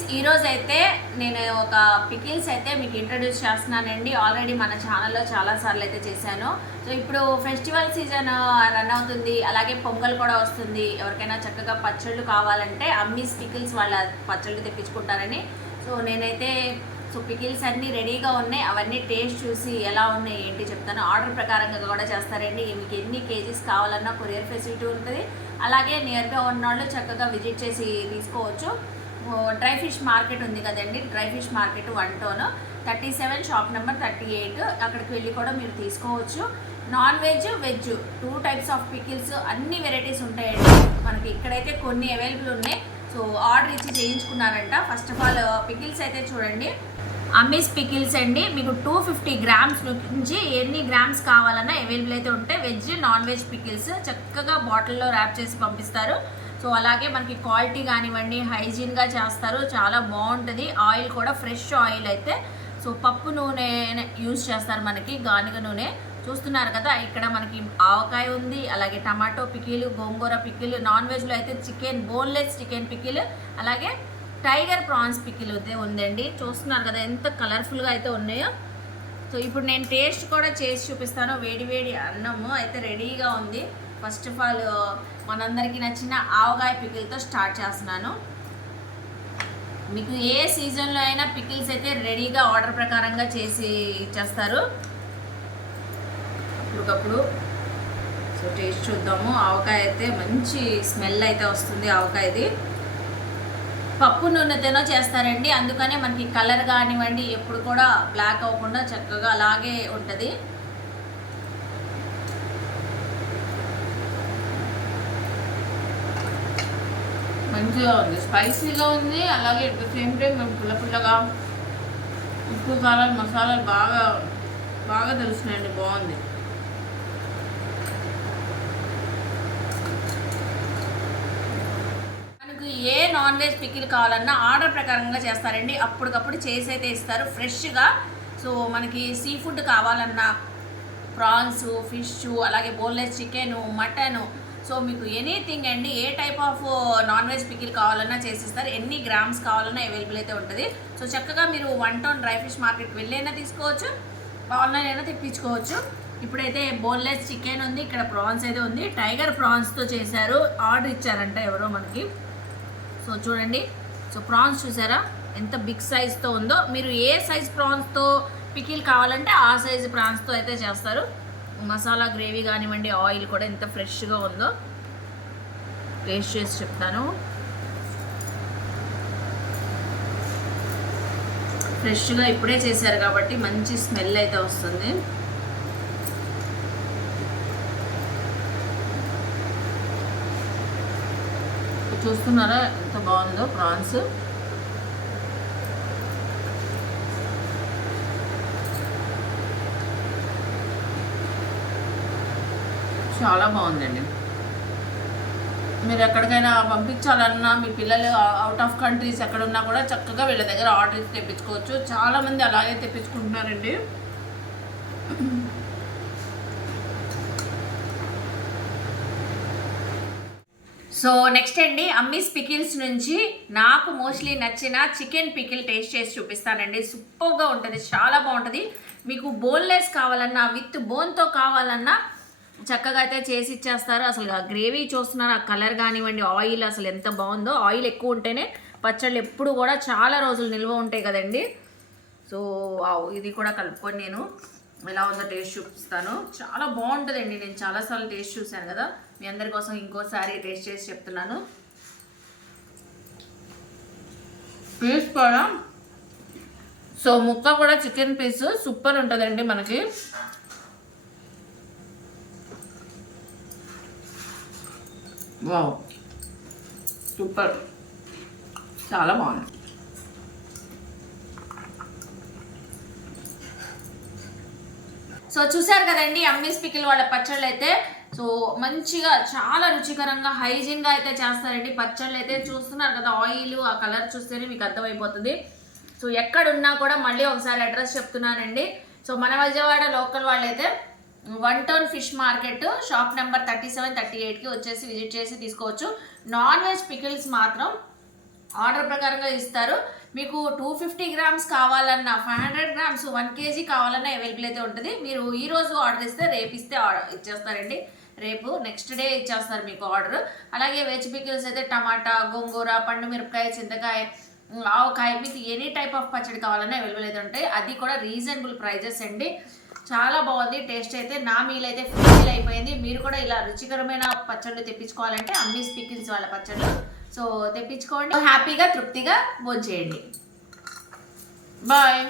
Friends, ఈరోజు అయితే నేను ఒక పికిల్స్ అయితే మీకు ఇంట్రడ్యూస్ చేస్తున్నానండి. ఆల్రెడీ మన ఛానల్లో చాలాసార్లు అయితే చేశాను. సో ఇప్పుడు ఫెస్టివల్ సీజన్ రన్ అవుతుంది, అలాగే పొంగల్ కూడా వస్తుంది. ఎవరికైనా చక్కగా పచ్చళ్ళు కావాలంటే అమ్మీస్ పికిల్స్ వాళ్ళ పచ్చళ్ళు తెప్పించుకుంటారని. సో నేనైతే పికిల్స్ అన్నీ రెడీగా ఉన్నాయి. అవన్నీ టేస్ట్ చూసి ఎలా ఉన్నాయి ఏంటి చెప్తాను. ఆర్డర్ ప్రకారంగా కూడా చేస్తారండి. మీకు ఎన్ని కేజీస్ కావాలన్నా కొరియర్ ఫెసిలిటీ ఉంటుంది. అలాగే నియర్గా ఉన్న వాళ్ళు చక్కగా విజిట్ చేసి తీసుకోవచ్చు. డ్రై ఫిష్ మార్కెట్ ఉంది కదండి, dry fish market 1 town 37 shop number 38. అక్కడికి వెళ్ళి కూడా మీరు తీసుకోవచ్చు. Non veg, veg 2 types of pickles అన్ని వెరైటీస్ ఉంటాయండి. మనకి ఇక్కడైతే కొన్ని అవైలబుల్ ఉన్నాయి. సో ఆర్డర్ ఇచ్చి చేయించుకున్నారంట. ఫస్ట్ ఆఫ్ ఆల్ పికిల్స్ అయితే చూడండి, అమ్మీస్ పికిల్స్ అండి. మీకు 250 గ్రామ్స్ నుంచి ఎన్ని గ్రామ్స్ కావాలన్నా అవైలబుల్ అయితే ఉంటాయి. వెజ్, నాన్ వెజ్ పికిల్స్ చక్కగా బాటిల్లో ర్యాప్ చేసి పంపిస్తారు. సో అలాగే మనకి క్వాలిటీ కానివ్వండి, హైజీన్గా చేస్తారు, చాలా బాగుంటుంది. ఆయిల్ కూడా ఫ్రెష్ ఆయిల్ అయితే. సో పప్పు నూనె యూజ్ చేస్తారు, మనకి గానుగ నూనె. చూస్తున్నారు కదా, ఇక్కడ మనకి ఆవకాయ ఉంది, అలాగే టమాటో పికిల్, గోంగూర పికిల్, నాన్ వెజ్లో అయితే చికెన్, బోన్లెస్ చికెన్ పికిల్, అలాగే టైగర్ ప్రాన్స్ పికిల్ అయితే ఉందండి. చూస్తున్నారు కదా ఎంత కలర్ఫుల్గా అయితే ఉన్నాయో. సో ఇప్పుడు నేను టేస్ట్ కూడా చేసి చూపిస్తాను. వేడి వేడి అన్నము అయితే రెడీగా ఉంది. ఫస్ట్ ఆఫ్ ఆల్ మనందరికీ నచ్చిన ఆవకాయ పికిల్తో స్టార్ట్ చేస్తున్నాను. మీకు ఏ సీజన్లో అయినా పికిల్స్ అయితే రెడీగా ఆర్డర్ ప్రకారంగా చేసి ఇచ్చేస్తారు అప్పటికప్పుడు. సో టేస్ట్ చూద్దాము. ఆవకాయ అయితే మంచి స్మెల్ అయితే వస్తుంది. ఆవకాయది పప్పు నూనెతోనో చేస్తారండి, అందుకనే మనకి కలర్ కానివ్వండి ఎప్పుడు కూడా బ్లాక్ అవ్వకుండా చక్కగా అలాగే ఉంటుంది. మంచిగా ఉంది, స్పైసీగా ఉంది, అలాగే అట్ ద సేమ్ టైం మేము పుల్లగా ఉప్పు కారాలు మసాలాలు బాగా బాగా తెలుస్తున్నాయండి. బాగుంది. మనకు ఏ నాన్ వెజ్ పికిల్ కావాలన్నా ఆర్డర్ ప్రకారంగా చేస్తారండి. అప్పటికప్పుడు చేసి అయితే ఇస్తారు ఫ్రెష్గా. సో మనకి సీ ఫుడ్ కావాలన్నా ప్రాన్స్, ఫిష్, అలాగే బోన్లెస్ చికెను, మటను, సో మీకు ఎనీథింగ్ అండి, ఏ type of non veg pickle కావాలన్నా చేసిస్తారు. ఎన్ని గ్రామ్స్ కావాలన్నా అవైలబుల్ అయితే ఉంటుంది. సో చక్కగా మీరు 1 టౌన్ డ్రై ఫిష్ మార్కెట్కి వెళ్ళైనా తీసుకోవచ్చు, ఆన్లైన్ అయినా తెప్పించుకోవచ్చు. ఇప్పుడైతే బోన్లెస్ చికెన్ ఉంది, ఇక్కడ ప్రాన్స్ అయితే ఉంది. టైగర్ ప్రాన్స్తో చేశారు, ఆర్డర్ ఇచ్చారంట ఎవరో మనకి. సో చూడండి, సో ప్రాన్స్ చూసారా ఎంత బిగ్ సైజ్తో ఉందో. మీరు ఏ సైజ్ ప్రాన్స్తో పికిల్ కావాలంటే ఆ సైజ్ ప్రాన్స్తో అయితే చేస్తారు. మసాలా గ్రేవీ కానివ్వండి, ఆయిల్ కూడా ఎంత ఫ్రెష్గా ఉందో టేస్ట్ చేసి చెప్తాను. ఫ్రెష్గా ఇప్పుడే చేశారు కాబట్టి మంచి స్మెల్ అయితే వస్తుంది. చూస్తున్నారా ఎంత బాగుందో ప్రాన్స్. చాలా బాగుందండి. మీరు ఎక్కడికైనా పంపించాలన్నా, మీ పిల్లలు అవుట్ ఆఫ్ కంట్రీస్ ఎక్కడున్నా కూడా చక్కగా వీళ్ళ దగ్గర ఆర్డర్ ఇచ్చి తెప్పించుకోవచ్చు. చాలామంది అలాగే తెప్పించుకుంటున్నారండి. సో నెక్స్ట్ అండి, అమ్మీస్ పికిల్స్ నుంచి నాకు మోస్ట్లీ నచ్చిన చికెన్ పికిల్ టేస్ట్ చేసి చూపిస్తానండి. సూపర్గా ఉంటుంది, చాలా బాగుంటుంది. మీకు బోన్లెస్ కావాలన్నా, విత్ బోన్తో కావాలన్నా చక్కగా అయితే చేసి ఇచ్చేస్తారు. అసలు ఆ గ్రేవీ చూస్తున్నారు, ఆ కలర్ కానివ్వండి, ఆయిల్ అసలు ఎంత బాగుందో. ఆయిల్ ఎక్కువ ఉంటేనే పచ్చళ్ళు ఎప్పుడు కూడా చాలా రోజులు నిల్వ ఉంటాయి కదండి. సో ఇది కూడా కలుపుకొని నేను ఎలా ఉందో టేస్ట్ చూపిస్తాను. చాలా బాగుంటుందండి. నేను చాలాసార్లు టేస్ట్ చూశాను కదా, మీ అందరి కోసం ఇంకోసారి టేస్ట్ చేసి చెప్తున్నాను. పీస్ కూడా, సో ముక్క కూడా చికెన్ పీస్ సూపర్ ఉంటుందండి మనకి. వావ్, సూపర్, చాలా బాగుంది. సో చూసారు కదండి అమ్మీస్ పికిల్ వాళ్ళ పచ్చళ్ళు అయితే. సో మంచిగా చాలా రుచికరంగా హైజీన్గా అయితే చేస్తారండి పచ్చళ్ళు అయితే. చూస్తున్నారు కదా, ఆయిల్ ఆ కలర్ చూస్తేనే మీకు అర్థమైపోతుంది. సో ఎక్కడున్నా కూడా మళ్ళీ ఒకసారి అడ్రస్ చెప్తున్నానండి. సో మన విజయవాడ లోకల్ వాళ్ళైతే 1 town fish market shop number 37, 38కి వచ్చేసి విజిట్ చేసి తీసుకోవచ్చు. నాన్ వెజ్ పికిల్స్ మాత్రం ఆర్డర్ ప్రకారంగా ఇస్తారు. మీకు 250 గ్రామ్స్ కావాలన్నా 500 గ్రామ్స్ 1 kg కావాలన్నా అవైలబుల్ అయితే ఉంటుంది. మీరు ఈ రోజు ఆర్డర్ ఇస్తే రేపు ఇస్తే ఇచ్చేస్తారండి. రేపు నెక్స్ట్ డే ఇచ్చేస్తారు మీకు ఆర్డర్. అలాగే వెజ్ పికిల్స్ అయితే టమాటా, గోంగూర, పండు మిరపకాయ, చింతకాయ, ఆవకాయ, మీకు ఎనీ టైప్ ఆఫ్ పచ్చడి కావాలన్నా అవైలబుల్ అయితే ఉంటాయి. అది కూడా రీజనబుల్ ప్రైజెస్ అండి. చాలా బాగుంది టేస్ట్ అయితే. నా మీల్ అయితే ఫీల్ అయిపోయింది. మీరు కూడా ఇలా రుచికరమైన పచ్చళ్ళు తెప్పించుకోవాలంటే అమ్మీస్ పికిల్స్ వాళ్ళ పచ్చళ్ళు సో తెప్పించుకోండి. హ్యాపీగా తృప్తిగా భోంచేయండి. బాయ్.